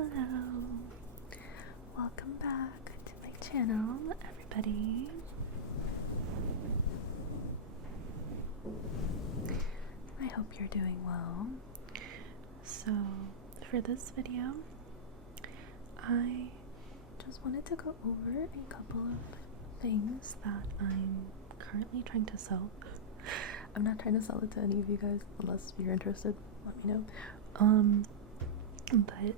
Hello, welcome back to my channel, everybody. I hope you're doing well. So, for this video, I just wanted to go over a couple of things that I'm currently trying to sell. I'm not trying to sell it to any of you guys, unless you're interested, let me know. But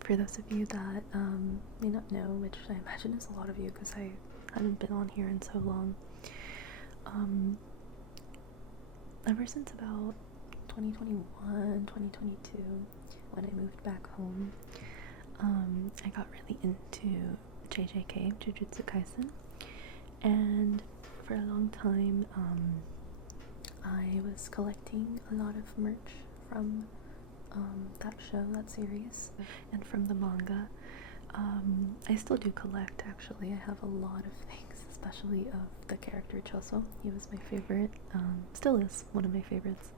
for those of you that may not know, which I imagine is a lot of you because I haven't been on here in so long, ever since about 2021, 2022, when I moved back home, I got really into JJK, Jujutsu Kaisen, and for a long time, I was collecting a lot of merch from that show, that series, and from the manga. I still do collect, actually. I have a lot of things, especially of the character Choso. He was my favorite, still is one of my favorites.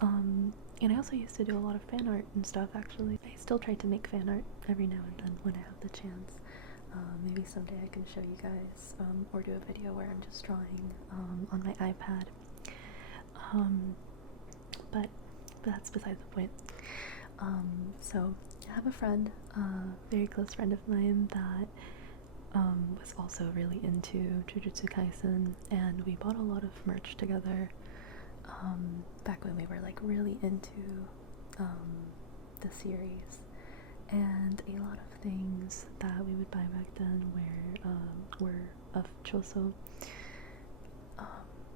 And I also used to do a lot of fan art and stuff, actually. I still try to make fan art every now and then when I have the chance. Maybe someday I can show you guys, or do a video where I'm just drawing on my iPad. But that's beside the point. So I have a friend, a very close friend of mine that was also really into Jujutsu Kaisen, and we bought a lot of merch together back when we were like really into the series, and a lot of things that we would buy back then were of Choso.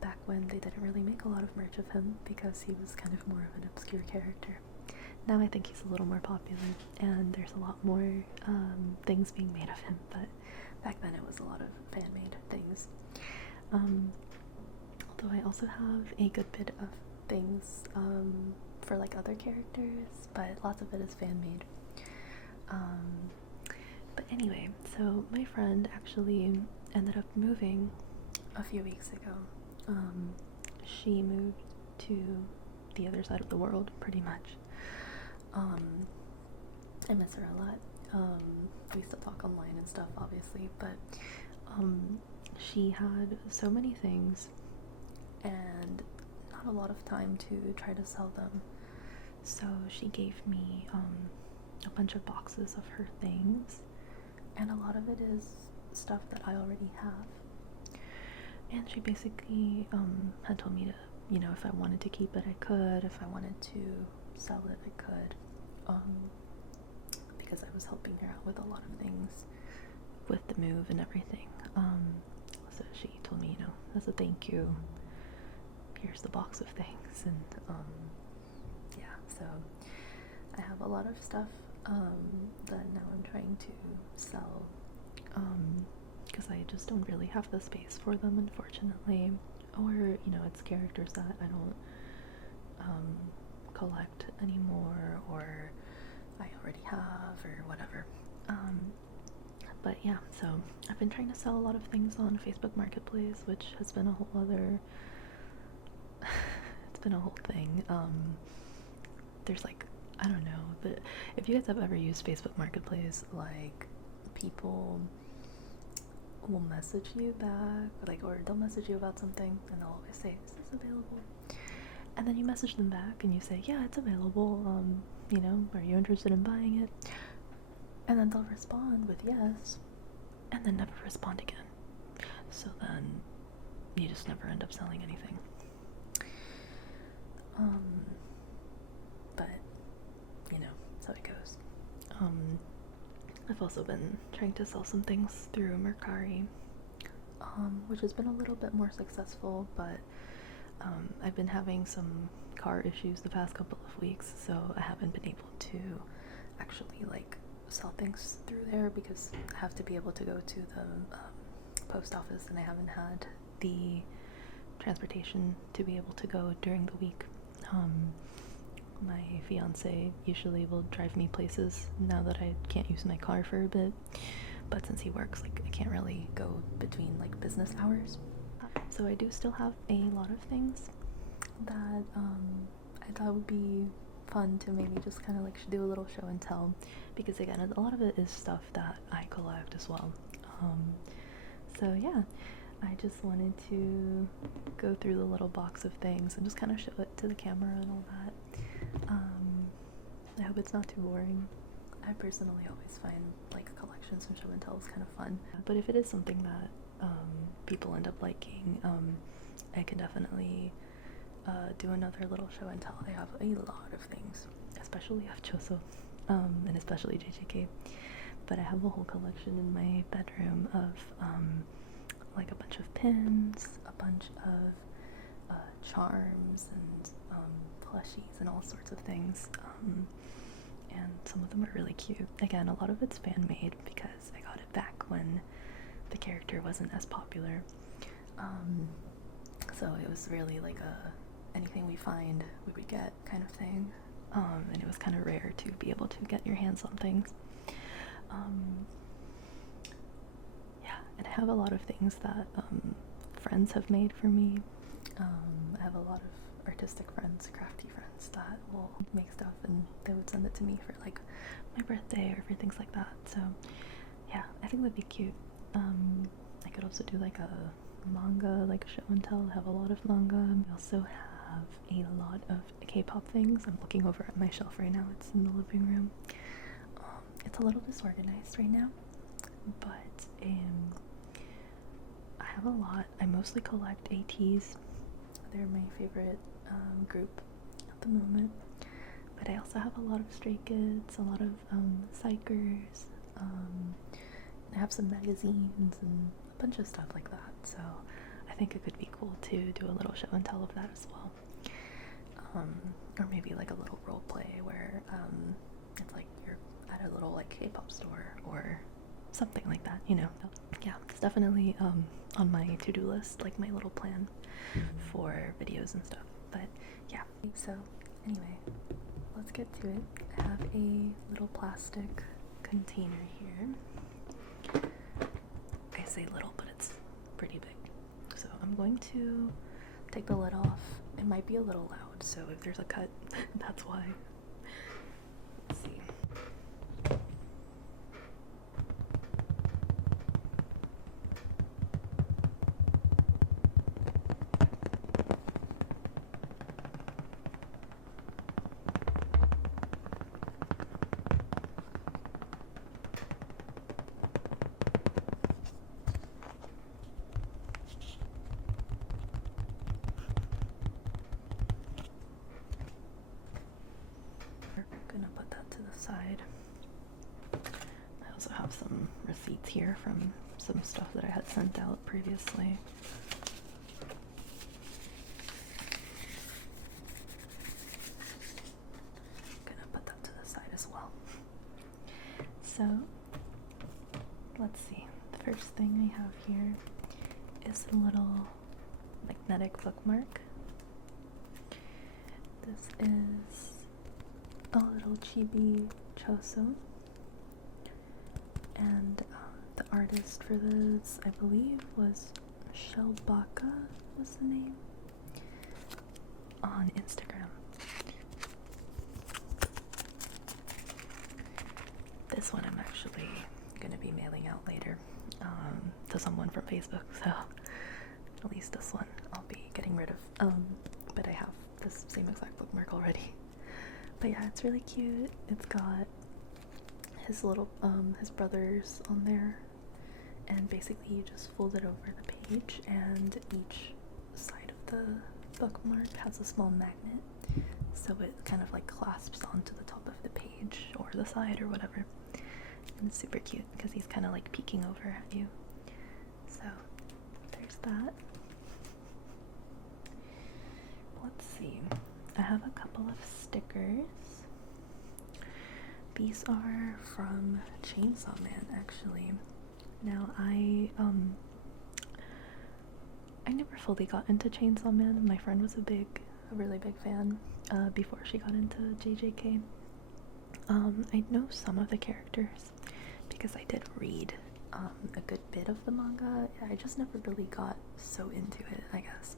Back when they didn't really make a lot of merch of him because he was kind of more of an obscure character. Now I think he's a little more popular and there's a lot more things being made of him, but back then it was a lot of fan-made things. Although I also have a good bit of things for like other characters, but lots of it is fan-made. But anyway, so my friend actually ended up moving a few weeks ago. She moved to the other side of the world, pretty much. I miss her a lot. We still talk online and stuff, obviously, but she had so many things and not a lot of time to try to sell them. So she gave me a bunch of boxes of her things, and a lot of it is stuff that I already have. And she basically had told me to, you know, if I wanted to keep it, I could. If I wanted to sell it, I could. Because I was helping her out with a lot of things with the move and everything. So she told me, you know, as a thank you, here's the box of things. And yeah, so I have a lot of stuff that now I'm trying to sell. Because I just don't really have the space for them, unfortunately, or, you know, it's characters that I don't collect anymore, or I already have, or whatever. But yeah, so I've been trying to sell a lot of things on Facebook Marketplace, which has been a whole other it's been a whole thing. There's like, I don't know, but if you guys have ever used Facebook Marketplace, like, people will message you back, like, or they'll message you about something and they'll always say, is this available? And then you message them back and you say, yeah, it's available, you know, are you interested in buying it? And then they'll respond with yes, and then never respond again. So then you just never end up selling anything. But you know, that's how it goes. I've also been trying to sell some things through Mercari, which has been a little bit more successful, but I've been having some car issues the past couple of weeks, so I haven't been able to actually like sell things through there because I have to be able to go to the post office, and I haven't had the transportation to be able to go during the week. My fiance usually will drive me places now that I can't use my car for a bit, but since he works, like, I can't really go between like business hours. So I do still have a lot of things that I thought would be fun to maybe just kind of like do a little show and tell, because again, a lot of it is stuff that I collect as well. So yeah, I just wanted to go through the little box of things and just kind of show it to the camera and all that. I hope it's not too boring. I personally always find like collections and show and tells kind of fun, but if it is something that people end up liking, I can definitely do another little show and tell. I have a lot of things, especially of Choso, and especially JJK, but I have a whole collection in my bedroom of like a bunch of pins, a bunch of charms, and plushies and all sorts of things, and some of them are really cute. Again, a lot of it's fan made because I got it back when the character wasn't as popular, so it was really like anything we find we would get kind of thing, and it was kind of rare to be able to get your hands on things. Yeah, and I have a lot of things that friends have made for me. I have a lot of artistic friends, crafty friends that will make stuff and they would send it to me for like my birthday or for things like that. So yeah, I think that'd be cute. I could also do like a manga, like show and tell. I have a lot of manga. I also have a lot of K-pop things. I'm looking over at my shelf right now. It's in the living room. It's a little disorganized right now, but I have a lot. I mostly collect ATs. They're my favorite group at the moment, but I also have a lot of Stray Kids, a lot of Psychers. I have some magazines and a bunch of stuff like that, so I think it could be cool to do a little show and tell of that as well. Or maybe like a little role play where it's like you're at a little like K-pop store or something like that, you know. Yeah, it's definitely on my to-do list, like my little plan for videos and stuff. But yeah, so anyway, let's get to it. I have a little plastic container here. I say little, but it's pretty big. So I'm going to take the lid off. It might be a little loud, so if there's a cut, that's why. Let's see. Gonna put that to the side. I also have some receipts here from some stuff that I had sent out previously. Gonna put that to the side as well. So let's see. The first thing I have here is a little magnetic bookmark. This is a little chibi Choso, and the artist for this, I believe, was Shelbaka was the name on Instagram. This one I'm actually going to be mailing out later to someone from Facebook, so at least this one I'll be getting rid of, but I have this same exact bookmark already. But yeah, it's really cute. It's got his little, his brothers on there, and basically you just fold it over the page, and each side of the bookmark has a small magnet, so it kind of like clasps onto the top of the page, or the side, or whatever, and it's super cute, because he's kind of like peeking over at you. So, there's that. Let's see. I have a couple of stickers. These are from Chainsaw Man, actually. Now, I never fully got into Chainsaw Man. My friend was a really big fan before she got into JJK. I know some of the characters because I did read a good bit of the manga. I just never really got so into it, I guess.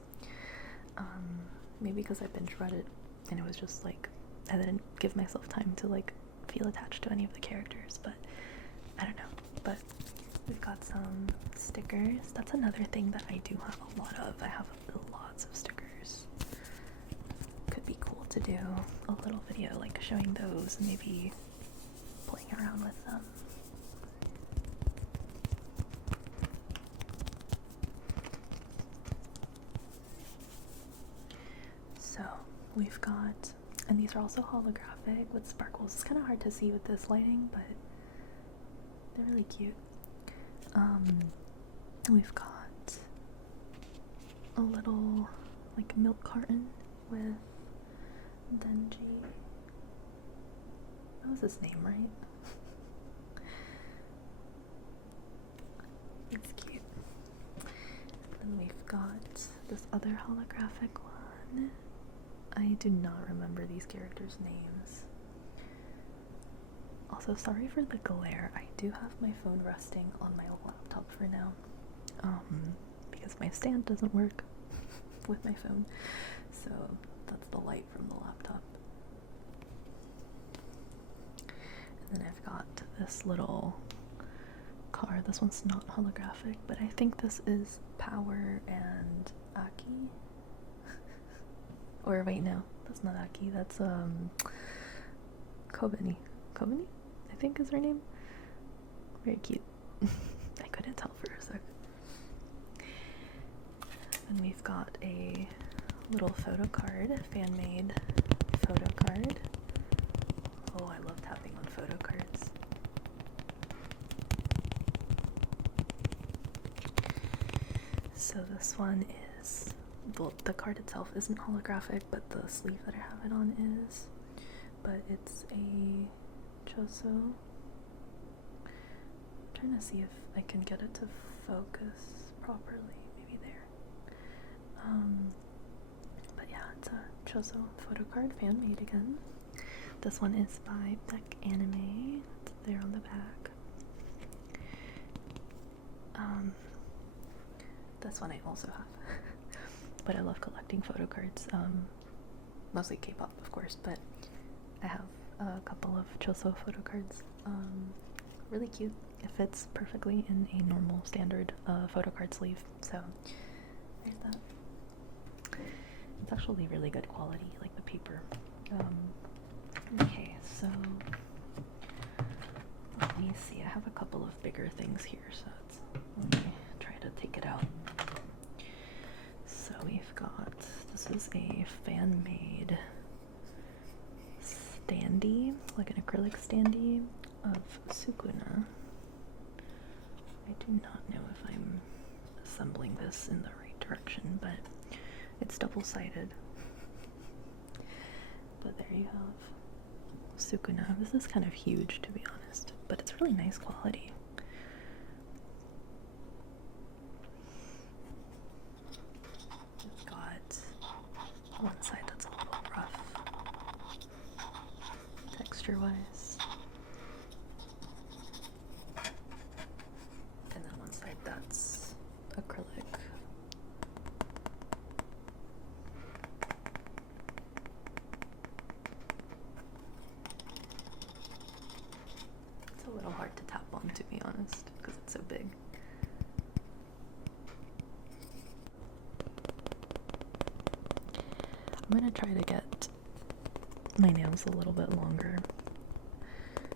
Maybe because I binge read it and it was just like I didn't give myself time to like feel attached to any of the characters, but I don't know. But we've got some stickers. That's another thing that I do have a lot of. I have lots of stickers. Could be cool to do a little video like showing those and maybe playing around with them. So we've got, and these are also holographic with sparkles. It's kind of hard to see with this lighting, but they're really cute. We've got a little like milk carton with Denji. That was his name, right? It's cute. And we've got this other holographic one. I do not remember these characters' names. Also, sorry for the glare. I do have my phone resting on my laptop for now, because my stand doesn't work with my phone, so that's the light from the laptop. And then I've got this little card. This one's not holographic, but I think this is Power and Aki. Or wait, no, that's not Aki. That's Kobeni. Kobeni, I think is her name. Very cute. I couldn't tell for a sec. And we've got a little photo card, fan-made photo card. Oh, I love tapping on photo cards. So this one is, well, the card itself isn't holographic, but the sleeve that I have it on is. But it's a Choso. I'm trying to see if I can get it to focus properly. Maybe there. But yeah, it's a Choso photo card, fan made again. This one is by Black Anime. It's there on the back. This one I also have. But I love collecting photo cards. Mostly K-pop, of course, but I have a couple of Choso photo cards. Really cute. It fits perfectly in a normal standard photo card sleeve. So there's that. It's actually really good quality, like the paper. Okay, so let me see. I have a couple of bigger things here, so let me try to take it out. So we've got, this is a fan-made standee, like an acrylic standee of Sukuna. I do not know if I'm assembling this in the right direction, but it's double-sided. But there you have Sukuna. This is kind of huge, to be honest, but it's really nice quality. It's got one side that's a little rough, texture-wise, and then one side that's acrylic. It's a little hard to tap on, to be honest, because it's so big. I'm gonna try to get my nails a little bit longer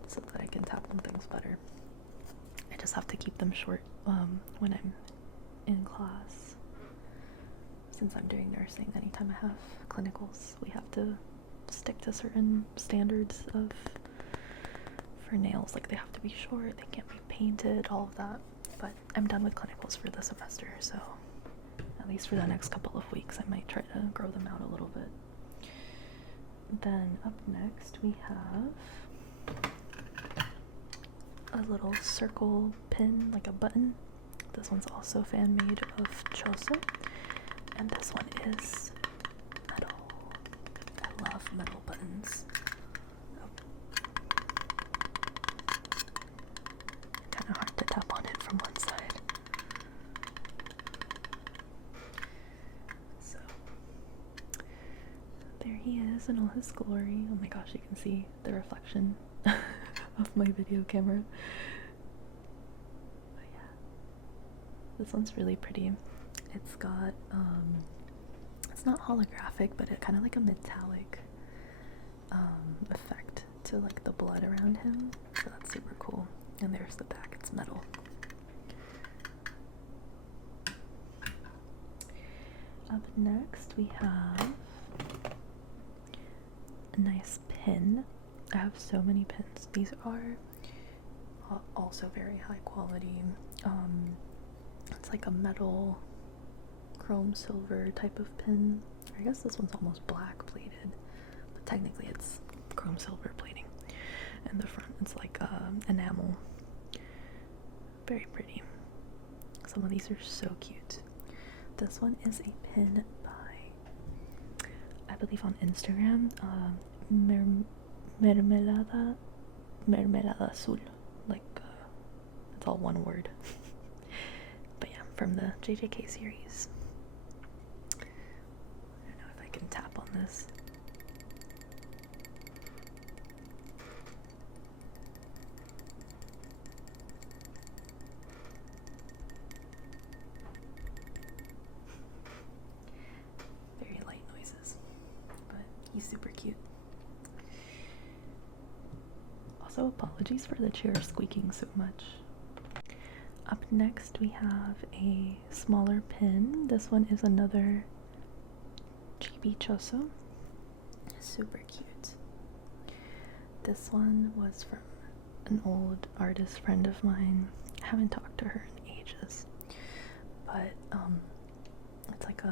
so that I can tap on things better. I just have to keep them short when I'm in class. Since I'm doing nursing, anytime I have clinicals, we have to stick to certain standards for nails. Like, they have to be short, they can't be painted, all of that. But I'm done with clinicals for the semester, so at least for the next couple of weeks I might try to grow them out a little bit. Then up next we have a little circle pin, like a button. This one's also fan made of Choso, and this one is metal. I love metal buttons. Kind of hard to tap on it from one side. So there he is. Jesus in all his glory. Oh my gosh, you can see the reflection of my video camera. But yeah, this one's really pretty. It's got, it's not holographic, but it kind of like a metallic effect to like the blood around him. So that's super cool. And there's the back, it's metal. Up next we have a nice pin. I have so many pins. These are also very high quality. It's like a metal chrome silver type of pin. I guess this one's almost black plated, but technically it's chrome silver plating. And the front it's like enamel. Very pretty. Some of these are so cute. This one is a pin by, I believe on Instagram, Mermelada Azul. Like, it's all one word. But yeah, from the JJK series. I don't know if I can tap on this. He's super cute. Also, apologies for the chair squeaking so much. Up next we have a smaller pin. This one is another chibi choso. Super cute. This one was from an old artist friend of mine. I haven't talked to her in ages. But it's like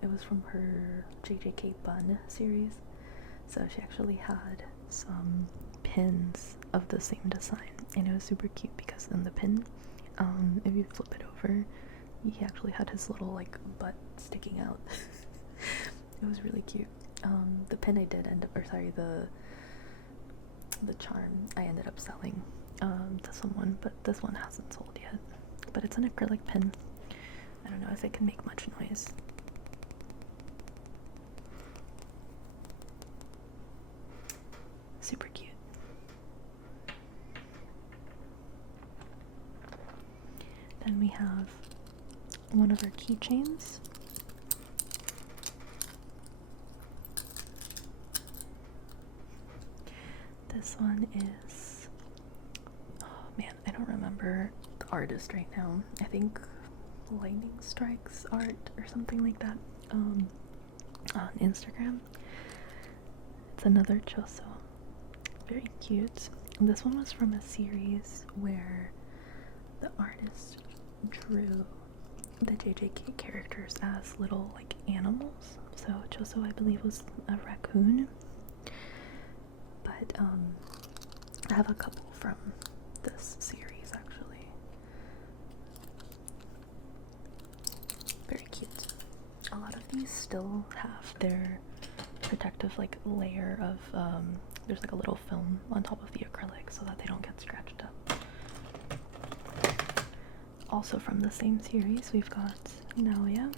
it was from her JJK Bun series. So she actually had some pins of the same design, and it was super cute because in the pin, if you flip it over, he actually had his little like butt sticking out. It was really cute. The pin I did end up, or sorry, the charm I ended up selling to someone, but this one hasn't sold yet. But it's an acrylic pin. I don't know if it can make much noise. Super cute. Then we have one of our keychains. This one is, oh man, I don't remember the artist right now. I think Lightning Strikes Art or something like that on Instagram. It's another choso. Very cute. And this one was from a series where the artist drew the JJK characters as little like animals. So choso I believe was a raccoon. But I have a couple from this series actually. Very cute. A lot of these still have their protective like layer of there's like a little film on top of the acrylic so that they don't get scratched up. Also from the same series we've got Naoya.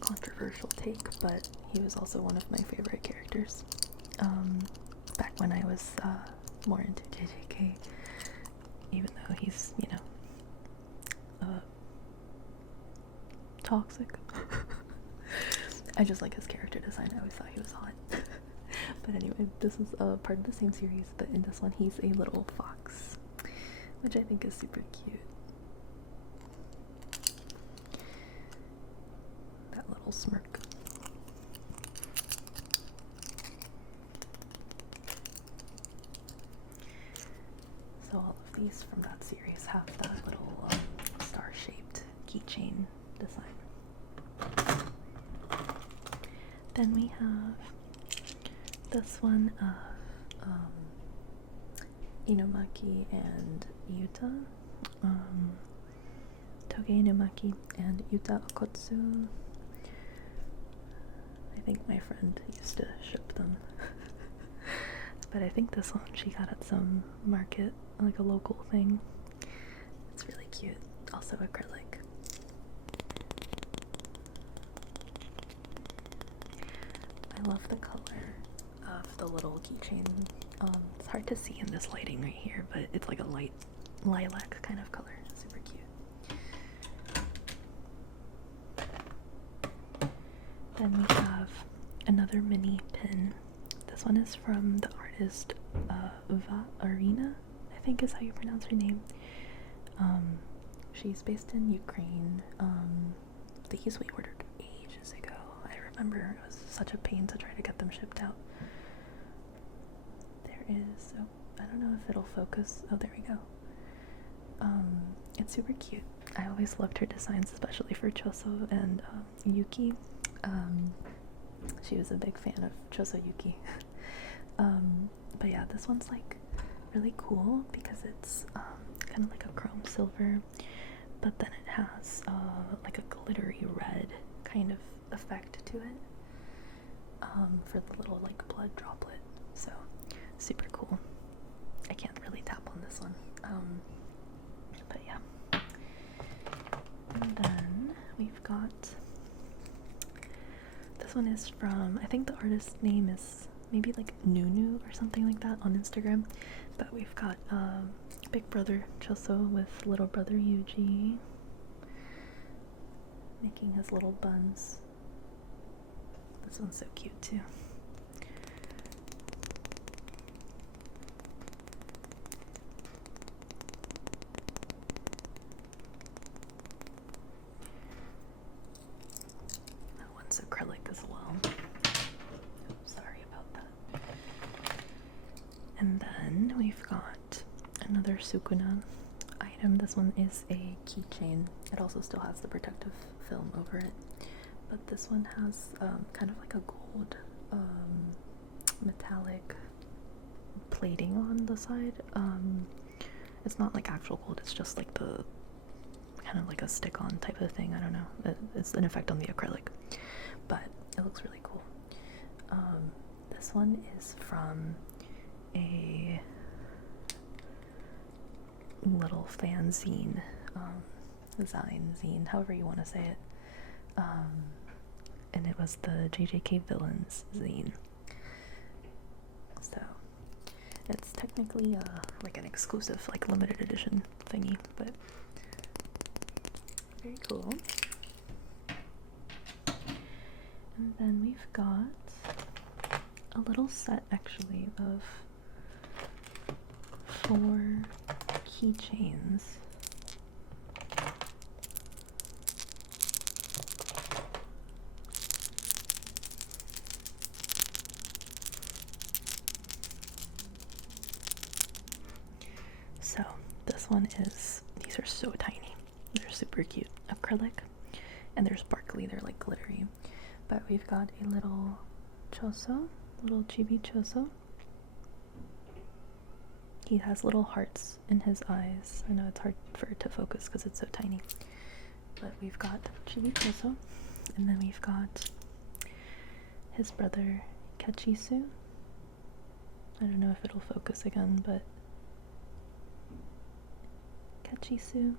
Controversial take, but he was also one of my favorite characters back when I was more into JJK, even though he's, you know, toxic. I just like his character design. I always thought he was hot. But anyway, this is part of the same series, but in this one he's a little fox, which I think is super cute. That little smirk. So all of these from that series have that little star-shaped keychain design. Then we have this one of Inumaki and Yuta. Toge Inumaki and Yuta Okotsu. I think my friend used to ship them. But I think this one she got at some market, like a local thing. It's really cute. Also acrylic. I love the color of the little keychain. It's hard to see in this lighting right here, but it's like a light lilac kind of color. Super cute. Then we have another mini pin. This one is from the artist Arina, I think is how you pronounce her name. She's based in Ukraine. These we ordered ages ago. I remember it was such a pain to try to get them shipped out. There is, oh, I don't know if it'll focus. Oh, there we go. It's super cute. I always loved her designs, especially for Choso and Yuki. She was a big fan of Choso Yuki. But yeah, this one's like really cool because it's kind of like a chrome silver, but then it has like a glittery red kind of effect to it for the little like blood droplet. So super cool. I can't really tap on this one, but yeah. And then we've got, this one is from, I think the artist's name is maybe like Nunu or something like that on Instagram, but we've got big brother Choso with little brother Yuji making his little buns. This one's so cute too. That one's acrylic as well. Sorry about that. And then we've got another Sukuna item. This one is a keychain. It also still has the protective film over it, but this one has kind of like a gold metallic plating on the side. It's not like actual gold, it's just like the kind of like a stick-on type of thing. I don't know, it's an effect on the acrylic, but it looks really cool. This one is from a little fanzine, zine, however you want to say it, and it was the JJK Villains zine. So it's technically like an exclusive, like limited edition thingy, but very cool. And then we've got a little set actually of 4 keychains. So this one is, these are so tiny. They're super cute. Acrylic, and they're sparkly, they're like glittery. But we've got a little Choso, little chibi Choso. He has little hearts in his eyes. I know it's hard for it to focus because it's so tiny. But we've got Chibi Choso, and then we've got his brother Kachisu. I don't know if it'll focus again, but Kachisu.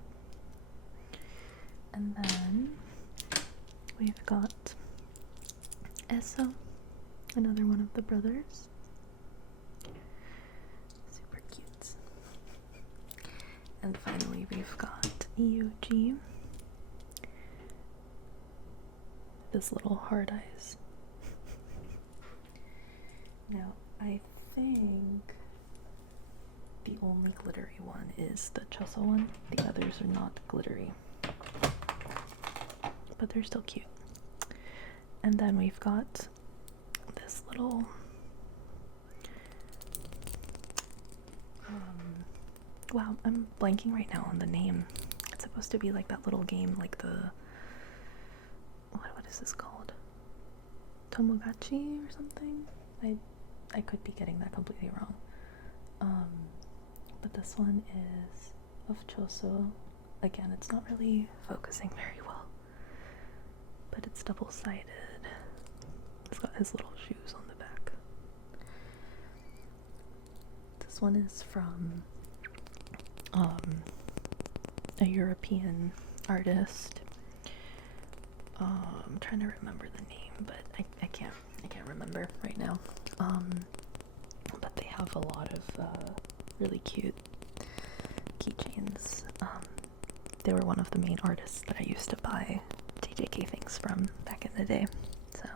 And then we've got Eso, another one of the brothers. Super cute. And finally we've got Yuji. This little hard eyes. Now, I think the only glittery one is the Choso one. The others are not glittery, but they're still cute. And then we've got this little wow, I'm blanking right now on the name. It's supposed to be like that little game, like the what is this called? Tomogachi or something? I could be getting that completely wrong. But this one is of Choso. Again, it's not really focusing very well, but it's double-sided. It's got his little shoes on the back. This one is from a European artist. I'm trying to remember the name, but I can't I can't remember right now. But they have a lot of really cute keychains. They were one of the main artists that I used to buy JJK things from back in the day. So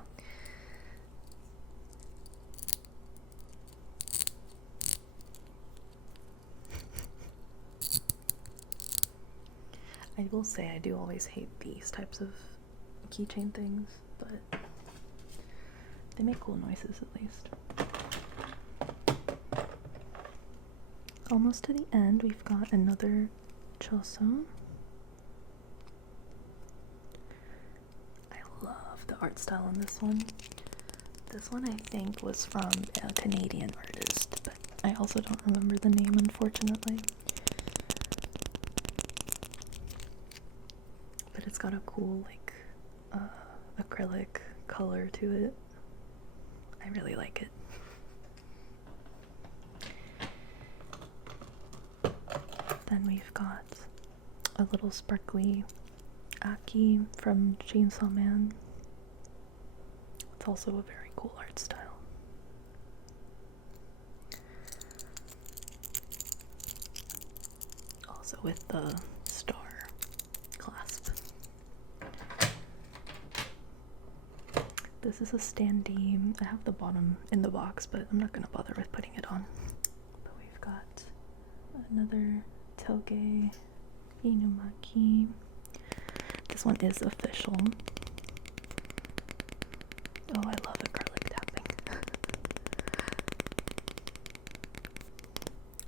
I will say I do always hate these types of keychain things, but they make cool noises at least. Almost to the end, we've got another choso. I love the art style on this one. This one I think was from a Canadian artist, but I also don't remember the name, unfortunately. But it's got a cool, like, acrylic color to it. I really like it. Then we've got a little sparkly Aki from Chainsaw Man. It's also a very cool art style. Also with the star clasp. This is a standee. I have the bottom in the box, but I'm not going to bother with putting it on. But we've got another Toge Inumaki. This one is official. Oh, I love acrylic tapping.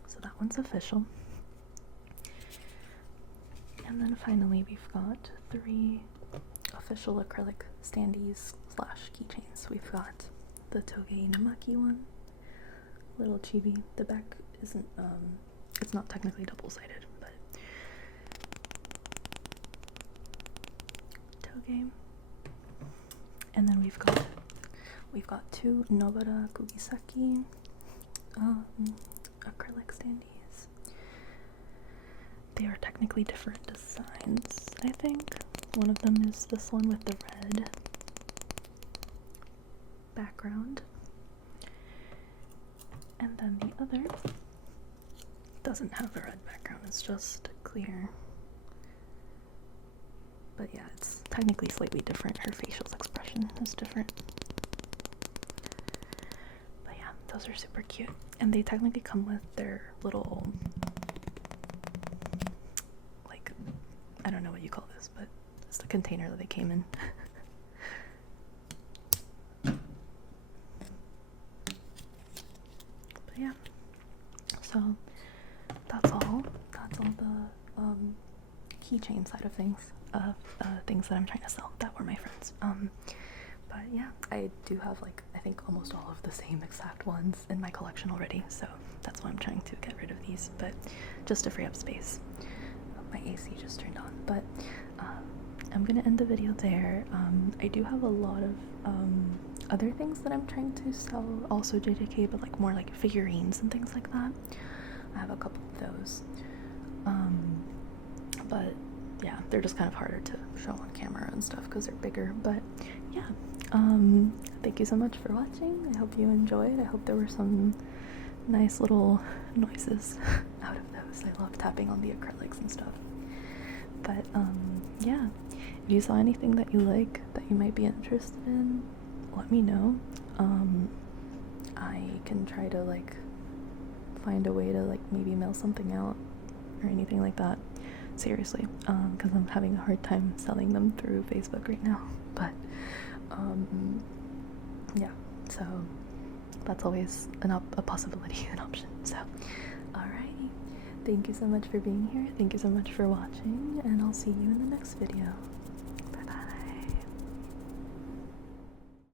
So that one's official. And then finally we've got 3 official acrylic standees / keychains. We've got the Toge Inumaki one, little chibi. The back isn't, it's not technically double-sided, but Toge. And then we've got 2 Nobara Kugisaki acrylic standees. They are technically different designs, I think. One of them is this one with the red background, and then the other doesn't have a red background, it's just clear. But yeah, it's technically slightly different. Her facial expression is different. But yeah, those are super cute. And they technically come with their little, like, I don't know what you call this, but it's the container that they came in. But yeah, so that's all the keychain side of things, things that I'm trying to sell that were my friends. But yeah, I do have, like, I think almost all of the same exact ones in my collection already, so that's why I'm trying to get rid of these, but just to free up space. My AC just turned on, but I'm gonna end the video there. I do have a lot of other things that I'm trying to sell, also JJK, but like more like figurines and things like that. I have a couple of those, but yeah, they're just kind of harder to show on camera and stuff because they're bigger. But yeah, thank you so much for watching. I hope you enjoyed. I hope there were some nice little noises out of those. I love tapping on the acrylics and stuff. But yeah, if you saw anything that you like, that you might be interested in, let me know. I can try to, like, find a way to, like, maybe mail something out or anything like that. Seriously, because I'm having a hard time selling them through Facebook right now. But yeah, so that's always a possibility, an option. So alrighty, thank you so much for being here, thank you so much for watching, and I'll see you in the next video.